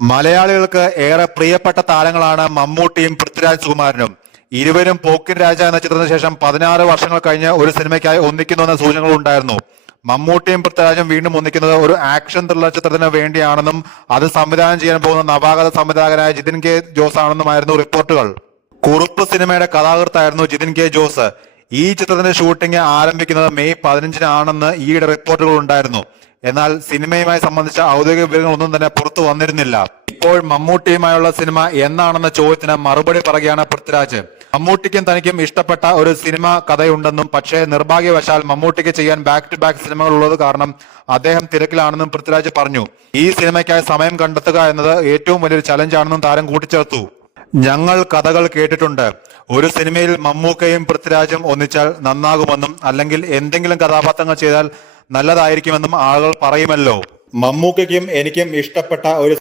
മലയാളികൾക്ക് ഏറെ പ്രിയപ്പെട്ട താരങ്ങളാണ് മമ്മൂട്ടിയും പൃഥ്വിരാജ് സുകുമാരനും. ഇരുവരും പോക്കിൻ രാജ എന്ന ചിത്രത്തിന് ശേഷം 16 വർഷങ്ങൾ കഴിഞ്ഞ് ഒരു സിനിമയ്ക്കായി ഒന്നിക്കുന്നുവെന്ന സൂചനകൾ ഉണ്ടായിരുന്നു. മമ്മൂട്ടിയും പൃഥ്വിരാജും വീണ്ടും ഒന്നിക്കുന്നത് ഒരു ആക്ഷൻ ത്രില്ലർ ചിത്രത്തിന് വേണ്ടിയാണെന്നും അത് സംവിധാനം ചെയ്യാൻ പോകുന്ന നവാഗത സംവിധായകനായ ജിതിൻ കെ ജോസ് ആണെന്നുമായിരുന്നു റിപ്പോർട്ടുകൾ. കുറുപ്പ് സിനിമയുടെ കഥാകൃത്തായിരുന്നു ജിതിൻ കെ ജോസ്. ഈ ചിത്രത്തിന്റെ ഷൂട്ടിംഗ് ആരംഭിക്കുന്നത് മെയ് 15-നാണെന്ന് ഈയിടെ റിപ്പോർട്ടുകൾ ഉണ്ടായിരുന്നു. എന്നാൽ സിനിമയുമായി സംബന്ധിച്ച ഔദ്യോഗിക വിവരങ്ങളൊന്നും തന്നെ പുറത്തു വന്നിരുന്നില്ല. ഇപ്പോൾ മമ്മൂട്ടിയുമായുള്ള സിനിമ എന്നാണെന്ന ചോദ്യത്തിന് മറുപടി പറയുകയാണ് പൃഥ്വിരാജ്. മമ്മൂട്ടിക്കും തനിക്കും ഇഷ്ടപ്പെട്ട ഒരു സിനിമ കഥയുണ്ടെന്നും പക്ഷേ നിർഭാഗ്യവശാൽ മമ്മൂട്ടിക്ക് ചെയ്യാൻ ബാക്ക് ടു ബാക്ക് സിനിമകൾ ഉള്ളത് കാരണം അദ്ദേഹം തിരക്കിലാണെന്നും പൃഥ്വിരാജ് പറഞ്ഞു. ഈ സിനിമയ്ക്കായി സമയം കണ്ടെത്തുക എന്നത് ഏറ്റവും വലിയൊരു ചലഞ്ചാണെന്നും താരം കൂട്ടിച്ചേർത്തു. ഞങ്ങൾ കഥകൾ കേട്ടിട്ടുണ്ട്. ഒരു സിനിമയിൽ മമ്മൂക്കയും പൃഥ്വിരാജും ഒന്നിച്ചാൽ നന്നാകുമെന്നും അല്ലെങ്കിൽ എന്തെങ്കിലും കഥാപാത്രങ്ങൾ ചെയ്താൽ നല്ലതായിരിക്കുമെന്നും ആളുകൾ പറയുമല്ലോ. മമ്മൂക്കയ്ക്കും എനിക്കും ഇഷ്ടപ്പെട്ട ഒരു